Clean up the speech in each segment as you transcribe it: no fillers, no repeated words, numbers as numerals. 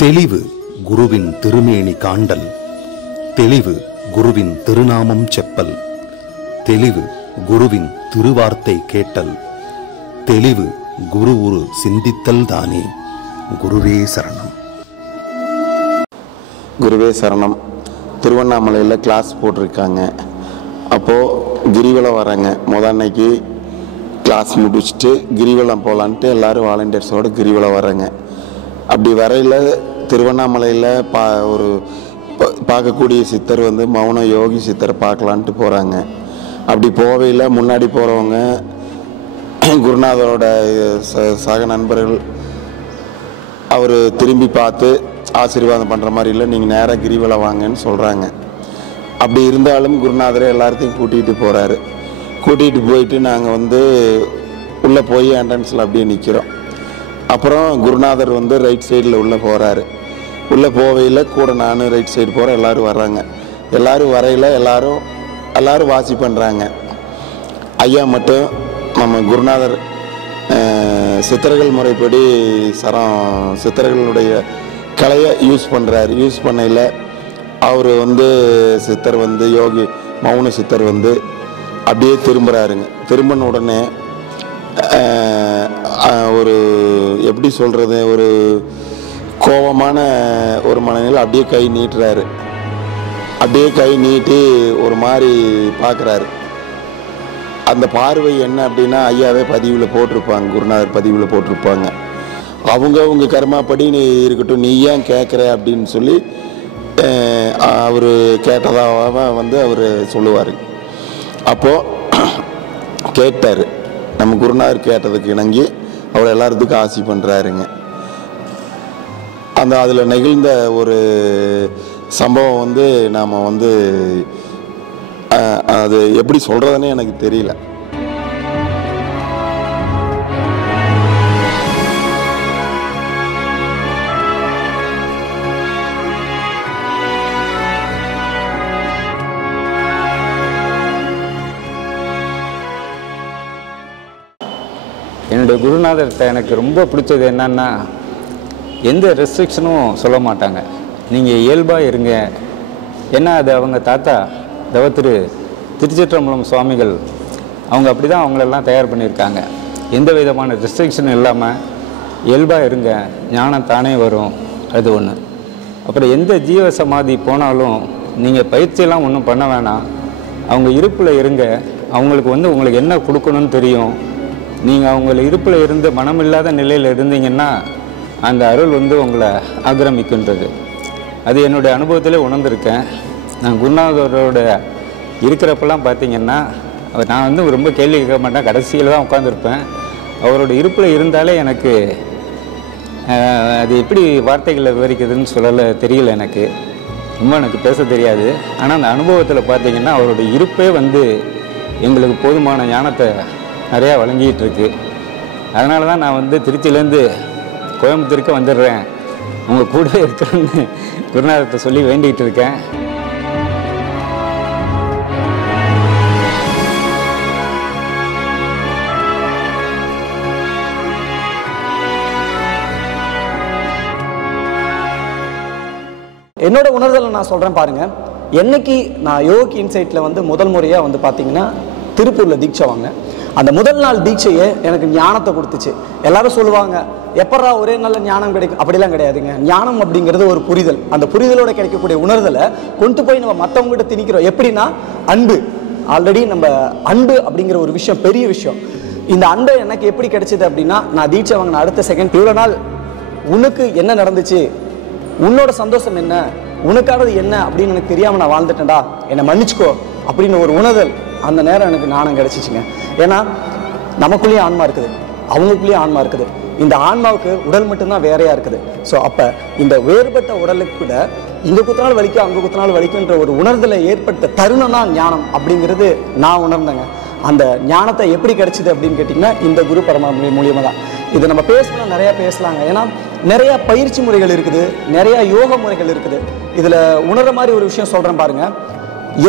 தெளிவு குருவின் திருமேனி காண்டல், தெளிவு குருவின் திருநாமம் செப்பல், தெளிவு குருவின் திருவார்த்தை கேட்டல், தெளிவு குரு உரு சிந்தித்தல் தானே. குருவே சரணம். குருவே சரணம். திருவண்ணாமலையில் கிளாஸ் போட்டிருக்காங்க. அப்போது கிரிவலம் வராங்க. அன்னைக்கு கிளாஸ் முடிச்சுட்டு கிரிவலம் போகலான்ட்டு எல்லோரும் வாலண்டியர்ஸோடு கிரிவலம் வராங்க. அப்படி வரையில் திருவண்ணாமலையில் ஒரு பார்க்கக்கூடிய சித்தர் மௌன யோகி சித்தரை பார்க்கலான்ட்டு போகிறாங்க. அப்படி போவையில் முன்னாடி போகிறவங்க குருநாதரோட சக நண்பர்கள் அவர் திரும்பி பார்த்து ஆசீர்வாதம் பண்ணுற மாதிரி இல்லை, நீங்கள் நேராக கிரிவலம் வாங்கன்னு சொல்கிறாங்க. அப்படி இருந்தாலும் குருநாதரை எல்லாத்தையும் கூட்டிகிட்டு போகிறாரு. கூட்டிகிட்டு போயிட்டு நாங்கள் உள்ளே போய் என்ட்ரன்ஸில் அப்படியே நிற்கிறோம். அப்புறம் குருநாதர் ரைட் சைடில் உள்ளே போகிறாரு. உள்ளே போவையில் கூட நானும் ரைட் சைடு போகிறேன். எல்லோரும் வர்றாங்க. எல்லோரும் வரையில் எல்லோரும் வாசி பண்ணுறாங்க. ஐயா மட்டும் நம்ம குருநாதர் சித்தர்கள் முறைப்படி சித்தர்களுடைய கலையை யூஸ் பண்ணுறாரு. யூஸ் பண்ணையில் அவர் சித்தர் யோகி மௌன சித்தர் அப்படியே திரும்புகிறாருங்க. திரும்பின உடனே ஒரு எப்படி சொல்கிறது, ஒரு கோபமான ஒரு மனநிலையில் அப்படியே கை நீட்டுறாரு. அப்படியே கை நீட்டி ஒரு மாதிரி பார்க்குறாரு. அந்த பார்வை என்ன அப்படின்னா, ஐயாவே பதிவில் போட்டிருப்பாங்க, குருநாதர் பதிவில் போட்டிருப்பாங்க, அவங்க கர்மாப்படி நீ இருக்கட்டும், நீ ஏன் கேட்குற அப்படின்னு சொல்லி அவர் கேட்டதாக அவர் சொல்லுவார். அப்போது கேட்டார். நம்ம குருநாதர் கேட்டதுக்கு இணங்கி அவர் எல்லாத்துக்கும் ஆசி பண்ணுறாருங்க. அதில் நெகிழ்ந்த ஒரு சம்பவம் நாம் அது எப்படி சொல்கிறதுனே எனக்கு தெரியல. என்னுடைய குருநாதர்கிட்ட எனக்கு ரொம்ப பிடிச்சது என்னன்னா, எந்த ரெஸ்ட்ரிக்ஷனும் சொல்ல மாட்டாங்க. நீங்கள் இயல்பாக இருங்க. ஏன்னா அது அவங்க தாத்தா தவத்திரு திருச்சிற்றம்பலம் சுவாமிகள் அவங்க அப்படி தான் அவங்களெல்லாம் தயார் பண்ணியிருக்காங்க. எந்த விதமான ரெஸ்ட்ரிக்ஷனும் இல்லாமல் இயல்பாக இருங்க, ஞானம் தானே வரும். அது ஒன்று. அப்புறம் எந்த ஜீவ சமாதி போனாலும் நீங்கள் பயிற்சியெல்லாம் ஒன்றும் பண்ண வேணாம். அவங்க இருப்பில் இருங்க. அவங்களுக்கு உங்களுக்கு என்ன கொடுக்கணும்னு தெரியும். நீங்கள் அவங்கள இருப்பில் இருந்து மனமில்லாத நிலையில் இருந்தீங்கன்னா அந்த அருள் உங்களை ஆக்கிரமிக்கின்றது. அது என்னுடைய அனுபவத்திலே உணர்ந்திருக்கேன். நான் குருநாதரோட இருக்கிறப்பெல்லாம் பார்த்திங்கன்னா நான் ரொம்ப கேள்வி கேட்க மாட்டேன். கடைசியில் தான் உட்காந்துருப்பேன். அவரோட இருப்பில் இருந்தாலே எனக்கு அது எப்படி வார்த்தைகளை விவரிக்கிறதுன்னு சொல்லலை தெரியல. எனக்கு எனக்கு பேச தெரியாது. ஆனால் அந்த அனுபவத்தில் பார்த்திங்கன்னா அவரோட இருப்பே எங்களுக்கு போதுமான ஞானத்தை நிறையா வழங்கிட்டு இருக்கு. அதனால தான் நான் திருச்சியிலேருந்து கோயம்புத்தூருக்கு வந்துடுறேன், உங்கள் கூட இருக்கிறேன்னு குருநாதத்தை சொல்லி வேண்டிகிட்டு இருக்கேன். என்னோட உணர்தலை நான் சொல்கிறேன் பாருங்கள். என்னைக்கு நான் யோகி இன்சைட்டில் முதல் முறையாக பார்த்தீங்கன்னா திருப்பூரில் தீட்சை வாங்கினேன். அந்த முதல் நாள் தீட்சையே எனக்கு ஞானத்தை கொடுத்துச்சு. எல்லாரும் சொல்லுவாங்க, எப்படா ஒரே நல்ல ஞானம் கிடைக்கும்? அப்படிலாம் கிடையாதுங்க. ஞானம் அப்படிங்கிறது ஒரு புரிதல். அந்த புரிதலோட கிடைக்கக்கூடிய உணர்தலை கொண்டு போய் நம்ம மற்றவங்ககிட்ட திணிக்கிறோம். எப்படின்னா அன்பு. ஆல்ரெடி நம்ம அன்பு அப்படிங்கிற ஒரு விஷயம் பெரிய விஷயம். இந்த அன்பு எனக்கு எப்படி கிடைச்சிது அப்படின்னா, நான் தீட்சை வாங்கின அடுத்த செகண்ட் இவ்வளோ நாள் உனக்கு என்ன நடந்துச்சு, உன்னோட சந்தோஷம் என்ன, உனக்கானது என்ன அப்படின்னு எனக்கு தெரியாமல் நான் வாழ்ந்துட்டேன்டா, என்னை மன்னிச்சுக்கோ அப்படின்னு ஒரு உணர்தல் அந்த நேரம் எனக்கு ஞானம் கிடைச்சிச்சுங்க. ஏன்னா நமக்குள்ளேயும் ஆன்மா இருக்குது, அவங்களுக்குள்ளேயும் ஆன்மா இருக்குது. இந்த ஆன்மாவுக்கு உடல் மட்டும்தான் வேறையாக இருக்குது. ஸோ அப்போ இந்த வேறுபட்ட உடலுக்கு கூட இங்கே குத்தினாலும் வலிக்கும் அங்கே குத்தினாலும் வலிக்குன்ற ஒரு உணர்தலை ஏற்பட்ட தருணம் தான் ஞானம் அப்படிங்கிறது நான் உணர்ந்தேங்க. அந்த ஞானத்தை எப்படி கிடைச்சிது அப்படின்னு கேட்டிங்கன்னா இந்த குரு பரமா மூலியமாக தான். இது நம்ம பேசலாம், நிறையா பேசலாங்க. ஏன்னா நிறையா பயிற்சி முறைகள் இருக்குது, நிறையா யோக முறைகள் இருக்குது. இதில் உணர்ற மாதிரி ஒரு விஷயம் சொல்கிறேன் பாருங்கள்.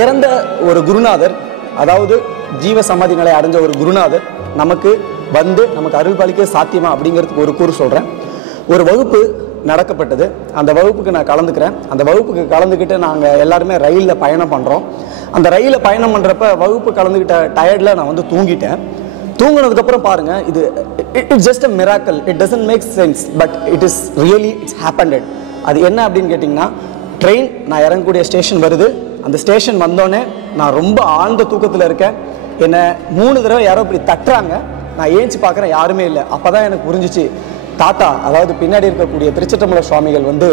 இறந்த ஒரு குருநாதர், அதாவது ஜீவ சமாதி நிலை அடைஞ்ச ஒரு குருநாதர் நமக்கு நமக்கு அருள் பாலிக்க சாத்தியமா அப்படிங்கிறதுக்கு ஒரு கூறு சொல்கிறேன். ஒரு வகுப்பு நடக்கப்பட்டது. அந்த வகுப்புக்கு நான் கலந்துக்கிறேன். அந்த வகுப்புக்கு கலந்துக்கிட்டு நாங்கள் எல்லாருமே ரயிலில் பயணம் பண்ணுறோம். அந்த ரயிலில் பயணம் பண்ணுறப்ப வகுப்பு கலந்துக்கிட்ட டயர்டில் நான் வந்து தூங்கிட்டேன். தூங்கினதுக்கப்புறம் பாருங்கள், இது it's just a miracle. It doesn't make sense, but it's happened. அது என்ன அப்படின்னு கேட்டிங்கன்னா, ட்ரெயின் நான் இறங்கக்கூடிய ஸ்டேஷன் வருது. அந்த ஸ்டேஷன் வந்தோடனே நான் ரொம்ப ஆழ்ந்த தூக்கத்தில் இருக்கேன். என்னை 3 தடவை யாரோ இப்படி தட்டுறாங்க. நான் ஏஞ்சி பார்க்குறேன், யாருமே இல்லை. அப்போ தான் எனக்கு புரிஞ்சிச்சு, தாத்தா, அதாவது பின்னாடி இருக்கக்கூடிய திருச்சிற்றம்பலம் சுவாமிகள் வந்து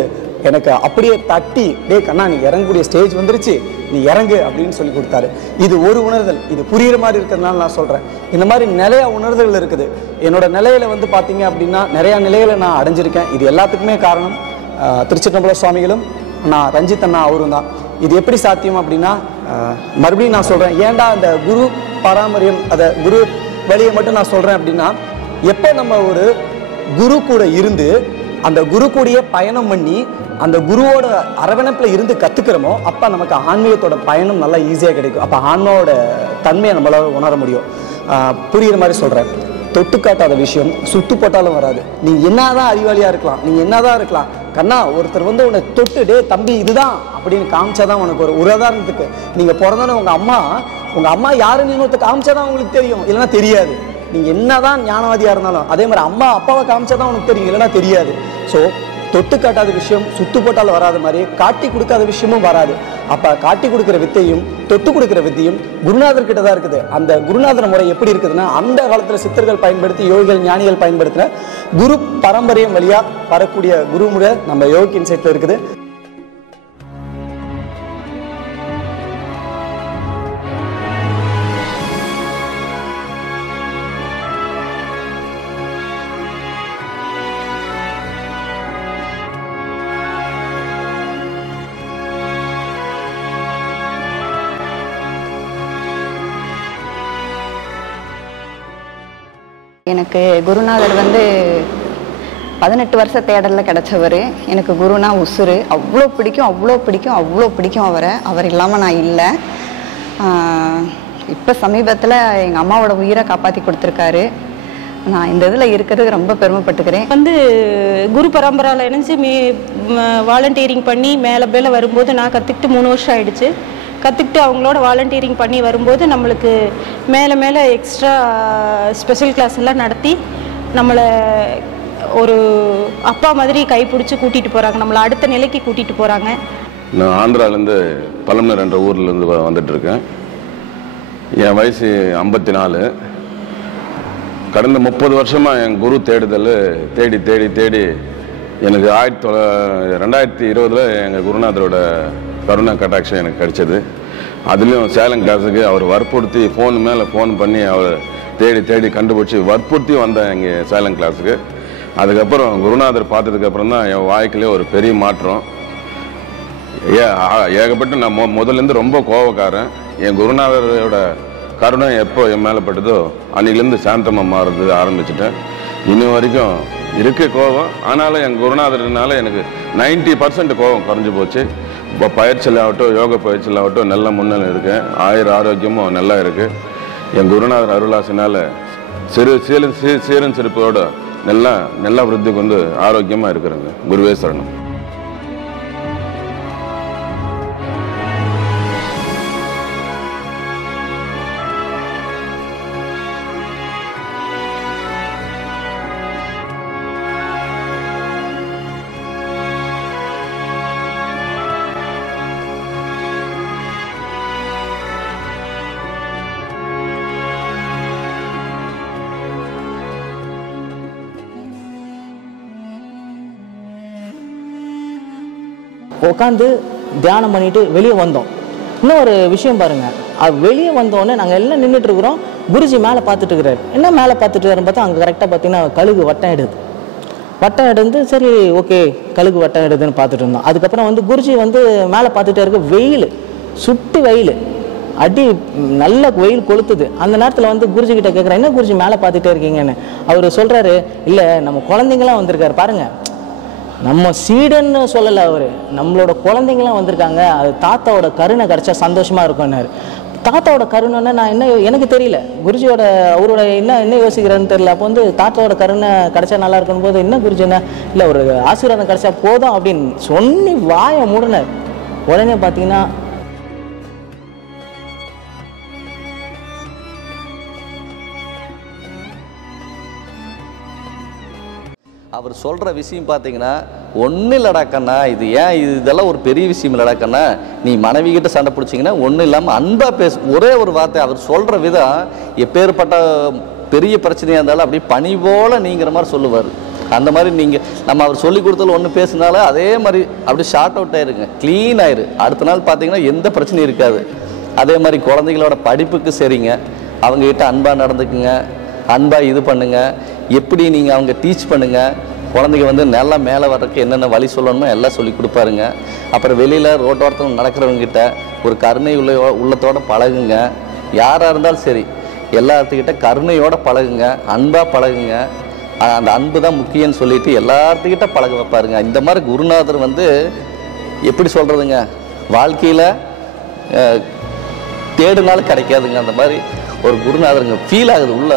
எனக்கு அப்படியே தட்டி, டே கண்ணா நீ இறங்கக்கூடிய ஸ்டேஜ் வந்துருச்சு, நீ இறங்கு அப்படின்னு சொல்லி கொடுத்தாரு. இது ஒரு உணர்தல். இது புரிகிற மாதிரி இருக்கிறதுனால நான் சொல்கிறேன். இந்த மாதிரி நிறையா உணர்தல்கள் இருக்குது. என்னோட நிலையில் வந்து பார்த்தீங்க அப்படின்னா நிறையா நிலைகளை நான் அடைஞ்சிருக்கேன். இது எல்லாத்துக்குமே காரணம் திருச்சிற்றம்பலம் சுவாமிகளும் நான் ரஞ்சித் அண்ணா அவரும் தான். இது எப்படி சாத்தியம் அப்படின்னா, மறுபடியும் நான் சொல்கிறேன், ஏன்டா அந்த குரு பாரம்பரியம், அதை குரு வழியை மட்டும் நான் சொல்கிறேன் அப்படின்னா, எப்போ நம்ம ஒரு குரு கூட இருந்து அந்த குரு கூடயே பயணம் பண்ணி அந்த குருவோட அரவணைப்பில் இருந்து கற்றுக்கிறோமோ, அப்போ நமக்கு ஆன்மீகத்தோட பயணம் நல்லா ஈஸியாக கிடைக்கும். அப்போ ஆன்மாவோட தன்மையை நம்மளால் உணர முடியும். புரிகிற மாதிரி சொல்கிறேன். தொட்டு காட்டாத விஷயம் சுட்டு போட்டாலும் வராது. நீ என்னதான் அறிவாளியாக இருக்கலாம், நீ என்னதான் இருக்கலாம், கண்ணா ஒருத்தர் வந்து உன்னை தொட்டு, டே தம்பி இதுதான் அப்படின்னு காமிச்சாதான் உனக்கு ஒரு உதாரணத்துக்கு, நீங்கள் பிறந்தோன்னே உங்கள் அம்மா யாருன்னு இன்னொருத்தர் காமிச்சாதான் உங்களுக்கு தெரியும், இல்லைன்னா தெரியாது. நீங்கள் என்னதான் ஞானவாதியாக இருந்தாலும் அதே மாதிரி அம்மா அப்பாவை காமிச்சாதான் உனக்கு தெரியும், இல்லைன்னா தெரியாது. ஸோ தொட்டு காட்டாத விஷயம் சுட்டு போட்டாலும் வராத மாதிரி காட்டி கொடுக்காத விஷயமும் வராது. அப்போ காட்டி கொடுக்குற வித்தையும் தொட்டு கொடுக்குற வித்தையும் குருநாதர்கிட்ட தான் இருக்குது. அந்த குருநாதர் முறை எப்படி இருக்குதுன்னா, அந்த காலத்தில் சித்தர்கள் பயன்படுத்தி யோகிகள் ஞானிகள் பயன்படுத்தின குரு பாரம்பரியம் வழியாக வரக்கூடிய குரு முறை நம்ம யோகி இன்சைட்டில் இருக்குது. எனக்கு குருநாதர் வந்து 18 வருஷ தேடலில் கிடச்சவர். எனக்கு குருனா உசுறு. அவ்வளோ பிடிக்கும் அவர் இல்லாமல் நான் இல்லை. இப்போ சமீபத்தில் எங்கள் அம்மாவோட உயிரை காப்பாற்றி கொடுத்துருக்காரு. நான் இந்த இதில் இருக்கிறதுக்கு ரொம்ப பெருமைப்பட்டுக்கிறேன். வந்து குரு பரம்பராவில் இணைஞ்சு வாலண்டியரிங் பண்ணி மேலே வரும்போது நான் கற்றுக்கிட்டு 3 வருஷம் ஆயிடுச்சு. கற்றுக்கிட்டு அவங்களோட வாலண்டியரிங் பண்ணி வரும்போது நம்மளுக்கு மேலே எக்ஸ்ட்ரா ஸ்பெஷல் கிளாஸ் எல்லாம் நடத்தி நம்மளை ஒரு அப்பா மாதிரி கைப்பிடிச்சி கூட்டிகிட்டு போகிறாங்க, நம்மளை அடுத்த நிலைக்கு கூட்டிகிட்டு போகிறாங்க. நான் ஆந்திராவிலேருந்து பழமனர் என்ற ஊர்லேருந்து வந்துட்டுருக்கேன். என் வயசு 54. கடந்த 30 வருஷமாக என் குரு தேடுதல் தேடி எனக்கு 2020 எங்கள் குருநாதரோட கருணா கட்டாட்சம் எனக்கு கிடைச்சது. அதுலேயும் சேலம் கிளாஸுக்கு அவர் வற்புறுத்தி ஃபோன் மேலே ஃபோன் பண்ணி அவர் தேடி கண்டுபிடிச்சி வற்புறுத்தி வந்தேன் இங்கே சேலம் கிளாஸுக்கு. அதுக்கப்புறம் குருநாதர் பார்த்ததுக்கப்புறம் தான் என் வாழ்க்கையிலே ஒரு பெரிய மாற்றம். ஏகப்பட்டு நான் முதல்லேருந்து ரொம்ப கோபக்காரன். என் குருநாதரோட கருணை எப்போ என் மேலே பட்டதோ அன்றைக்கிலேருந்து சாந்தமாக மாறுறது ஆரம்பிச்சிட்டேன். இன்னும் வரைக்கும் இருக்க கோபம், ஆனாலும் என் குருநாதர்னால எனக்கு 90% கோபம் குறைஞ்சி போச்சு. இப்போ பயிற்சியில் ஆகட்டும், யோக பயிற்சியில் ஆகட்டும் நல்ல முன்னேற்றம் இருக்குது. ஆரோக்கியமும் நல்லா இருக்குது. என் குருநாதர் அருளாசினால் சீரன் சிறப்போட நல்லா விருத்திக்கு வந்து ஆரோக்கியமாக இருக்கிறேங்க. குருவே சரணம். உட்காந்து தியானம் பண்ணிட்டு வெளியே வந்தோம். இன்னும் ஒரு விஷயம் பாருங்கள், வெளியே வந்தோடனே நாங்கள் எல்லாம் நின்றுட்டு இருக்கிறோம். குருஜி மேலே பார்த்துட்டு இருக்கிறாரு. என்ன மேலே பார்த்துட்டு இருக்காருன்னு பார்த்தா அங்கே கரெக்டாக பார்த்தீங்கன்னா கழுகு வட்டம் எடுந்து சரி ஓகே கழுகு வட்டம் எடுதுன்னு பார்த்துட்டு இருந்தோம். அதுக்கப்புறம் வந்து குருஜி வந்து மேலே பார்த்துட்டே இருக்க, வெயில் சுட்டு வெயில் அடி நல்ல வெயில் கொளுத்துது. அந்த நேரத்தில் வந்து குருஜி கிட்ட கேட்குறேன், என்ன குருஜி மேலே பார்த்துட்டே இருக்கீங்கன்னு. அவர் சொல்கிறாரு, இல்லை நம்ம குழந்தைங்களாம் வந்திருக்காரு பாருங்கள், நம்ம சீடன்னு சொல்லலை அவர், நம்மளோட குழந்தைங்களாம் வந்திருக்காங்க, அது தாத்தாவோட கருணை கிடச்சா சந்தோஷமாக இருக்கும்னாரு. தாத்தாவோட கருணைன்னா நான் என்ன எனக்கு தெரியல, குருஜியோட அவரோட என்ன யோசிக்கிறேன்னு தெரியல. அப்போ வந்து தாத்தாவோட கருணை கிடைச்சா நல்லா இருக்கும் போது என்ன குருஜின்னா இல்லை ஒரு ஆசீர்வாதம் கிடைச்சா போதும் அப்படின்னு சொல்லி வாயை மூடினார். உடனே பார்த்தீங்கன்னா அவர் சொல்கிற விஷயம் பார்த்தீங்கன்னா ஒன்றும் இல்லைடா கண்ணா, இது ஏன் இதெல்லாம் ஒரு பெரிய விஷயம் இல்லைடா கண்ணா, நீ மனைவி கிட்ட சண்டை பிடிச்சிங்கன்னா ஒன்றும் இல்லாமல் அன்பாக பேசு. ஒரே ஒரு வார்த்தை அவர் சொல்கிற விதம் எப்பேற்பட்ட பெரிய பிரச்சனையாக இருந்தாலும் அப்படி பனி போல் நீங்கிற மாதிரி சொல்லுவார். அந்த மாதிரி நீங்கள் நம்ம அவர் சொல்லி கொடுத்ததில் ஒன்று பேசினாலும் அதே மாதிரி அப்படி ஷார்ட் அவுட் ஆயிருங்க, க்ளீன் ஆயிரு. அடுத்த நாள் பார்த்தீங்கன்னா எந்த பிரச்சனையும் இருக்காது. அதே மாதிரி குழந்தைகளோட படிப்புக்கு சரிங்க, அவங்ககிட்ட அன்பாக நடந்துக்குங்க, அன்பாக இது பண்ணுங்கள். எப்படி நீங்கள் அவங்க டீச் பண்ணுங்கள், குழந்தைங்க வந்து நல்லா மேலே வர்றதுக்கு என்னென்ன வழி சொல்லணுமோ எல்லாம் சொல்லி கொடுப்பாருங்க. அப்புறம் வெளியில் ரோட்டோரத்தில் நடக்கிறவங்ககிட்ட ஒரு கருணை உள்ளத்தோடு பழகுங்க. யாராக இருந்தாலும் சரி எல்லாத்துக்கிட்ட கருணையோடு பழகுங்க, அன்பாக பழகுங்க. அந்த அன்பு தான் முக்கியம்னு சொல்லிட்டு எல்லாத்துக்கிட்ட பழக வைப்பாருங்க. இந்த மாதிரி குருநாதர் வந்து எப்படி சொல்கிறதுங்க, வாழ்க்கையில் தேடுனாலும் கிடைக்காதுங்க. அந்த மாதிரி ஒரு குருநாதருங்க ஃபீல் ஆகுது உள்ள.